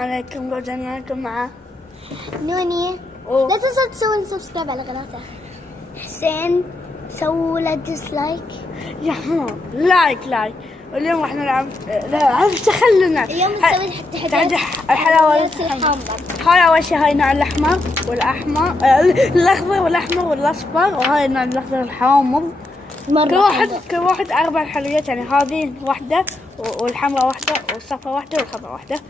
عليكم، رجعنا لكم مع نوني. لا تنسوا تسوون سبسكرايب على قناته. حسين سووا له ديسلايك. يا حمار لايك. واليوم راح نلعب تخلنا اليوم نسوي تحدي الحلاوة. هاي أول شيء هاي نوع الأحمر والأحمر الأخضر والأحمر والأصفر، وهاي النوع الأخضر الحامض. كل واحد 4 حلويات، يعني هذه واحدة والحمراء واحدة والصفراء واحدة والخضراء واحدة.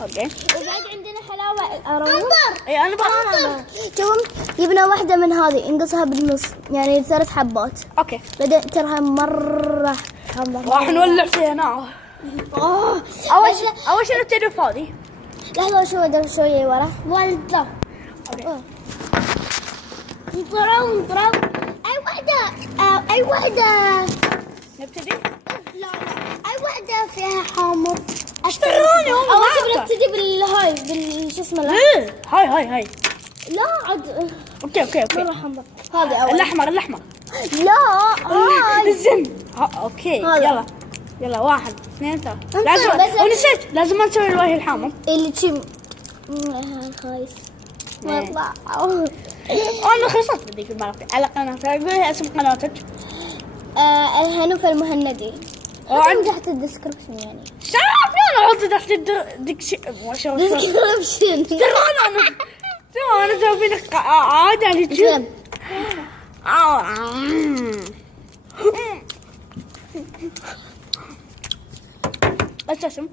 اوكي. وبعد عندنا حلاوة الأراضي. اي انا بقى توم جبنا واحدة من هذه نقصها بالنص، يعني 3 حبات. اوكي. بعدين تراها مرة حمرا. راح نولع فيها نار. اول شيء نبتدي فاضي. لحظة شوية ورا. والله. اوكي. انطروا. أي واحدة. نبتدي؟ لا أي واحدة فيها حامض. اشتروني هم. أول شيء نبتدي بالهاي شو اسمه. هاي لا عاد. اوكي. مرة حمض. هذه أول. الأحمر. لا هاي. الزن. اوكي. يلا 1 2 3. لازم بس ونسيت لازم ما نسوي الوجه الحامض اللي شيء خايس. والله انا خلصت بديك المرة على قناتي. قولي اسم قناتك. الهنوف المهندي. حطهم تحت الديسكربشن يعني. شرف انا احط تحت ديسكربشن. انا اسوي لك عادي على اليوتيوب. استسم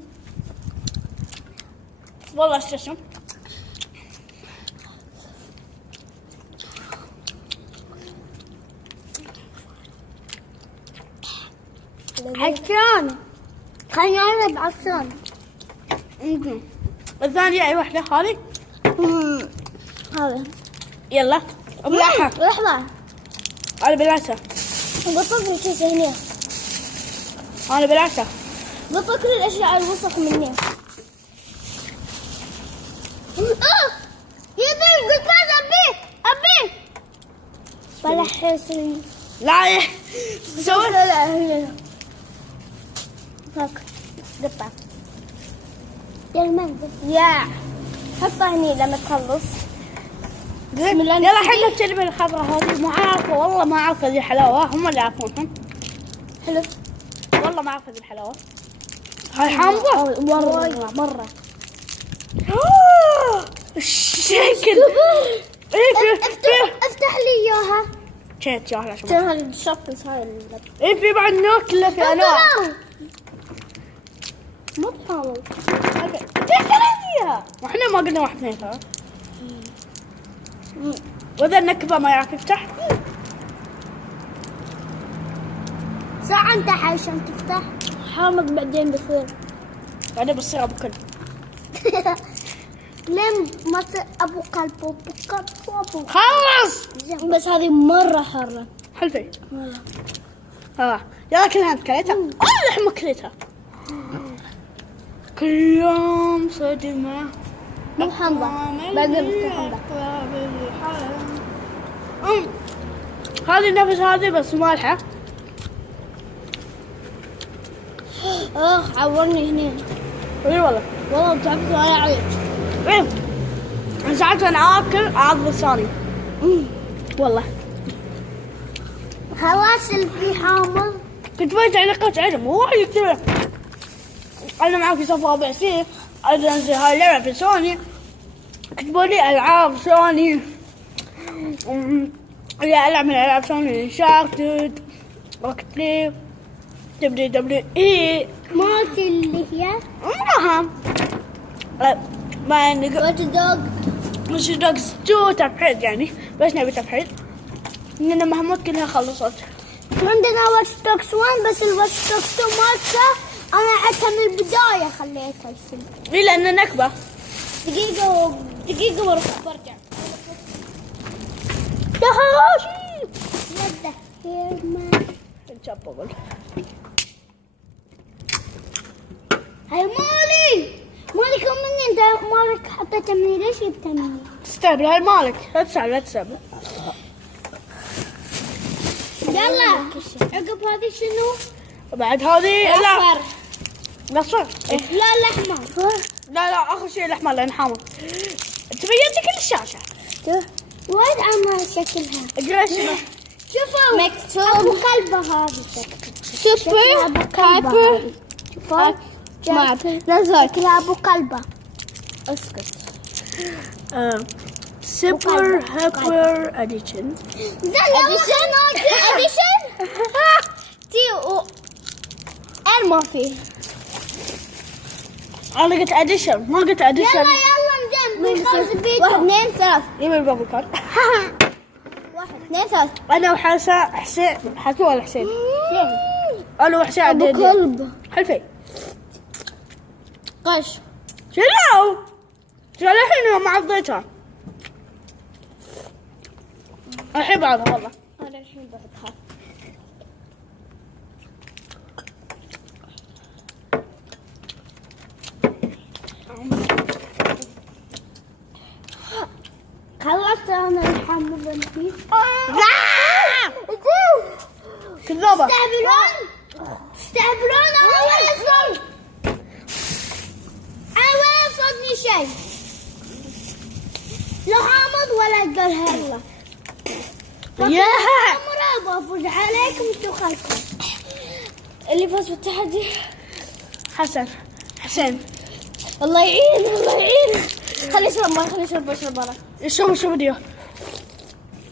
والله استسم. عشان خلينا بعشان. الثانية اي واحدة هذه. هذا يلا لحظة انا بلعتها. بطل لي شيء هنا. انا بلعتها. بطل كل الاشياء الوسخ مني. يدري قلت ابي بلحسني. لا سوي لا هنا هاك قطع يا المنزل يا حطها هني لما تخلص. بسم الله. يلا حنا نتكلم الخضرة هذه. ما عارفة والله، ما عارفة ذي الحلاوة، هم اللي يعرفونهم. حلو والله ما عارفة ذي الحلاوة. هاي حامضة مرة. الشكل. افتح لي اياها. شيت يا عشان ترى هذه الشوكليت هاي في بعد ناكله في انواع. مو حامض. فيها واحنا ما قلنا 1 2 3. واذا النكبه ما يعرف يفتح ساعة انت عشان تفتح حامض بعدين بصير. بعدين بصير ابو كل. لين ما تصير ابو قلب خلص. بس هذه مرة حارة. حلفي يلا كلها انت كليتها. اللحمة كليتها كل يوم صدمة. مو حامضة بعدين بتصير حامضة. هذه نفس هذه بس مالحة. عورني هنا. اي والله تعبت وانا عيط. ساعات انا اكل اعض لساني والله. خلاص اللي فيه حامض. كنت بيت تعليقات علم مو واحد يكتب انا معاك في صف رابع سي انزل هاي اللعبة في سوني. كتبوا لي العاب سوني اللي العب من العاب سوني انشارتد روكت ليج WWE مالت اللي هي ما نقول واتش دوغ. مش دوغز 2 تبحيث يعني، بس نبي تبحيث اننا مهمات كلها خلصت. عندنا واتش دوغز 1 بس الواتش دوغز 2 مالته انا عدتها من البداية خليتها الفيلم. ليه؟ لأنه نكبة. دقيقة برجع. يا خلاص يده هيرمان نشبل. هاي مالك مني انت مالك حطيتها مني. ليش جبتها مني؟ تستهبل هاي مالك. لا تستهبل. يلا عقب هذه شنو؟ بعد هذه لا اصفر. الاصفر. لا الاحمر. لا اخضر. اخر شيء الاحمر لان حامض. تبينت كل الشاشه. وايد عامة شكلها. اقرا اسمه. شوفوا مكتوب ابو كلبة هذه. سوبر هايبر ماب. نزل كلها ابو كلبة. اسكت. سوبر هايبر اديشن. اديشن تي و ان ما فيه. انا قلت اديشن ما قلت اديشن. يلا نجمع 5 بيتو. 1 2 3. يبي البابل كارد. 1 2 3. انا حسين حسين ولا حسين؟ انا وحسين ابو عديد. كلب. حلفي. قش. شنو؟ شنو الحين ما عضيتها. الحين بعضها والله. انا الحين بعدها. خلصت انا الحمد لله. كذابة. تستهبلون انا ولا صدني شيء. لا حامض ولا قال هلا. ياها. مرة بفوز عليكم انتو خلكم. اللي فاز بالتحدي حسين. الله يعين الله يعين. خلي يشرب ماي خلي يشرب برا. شو فيديو.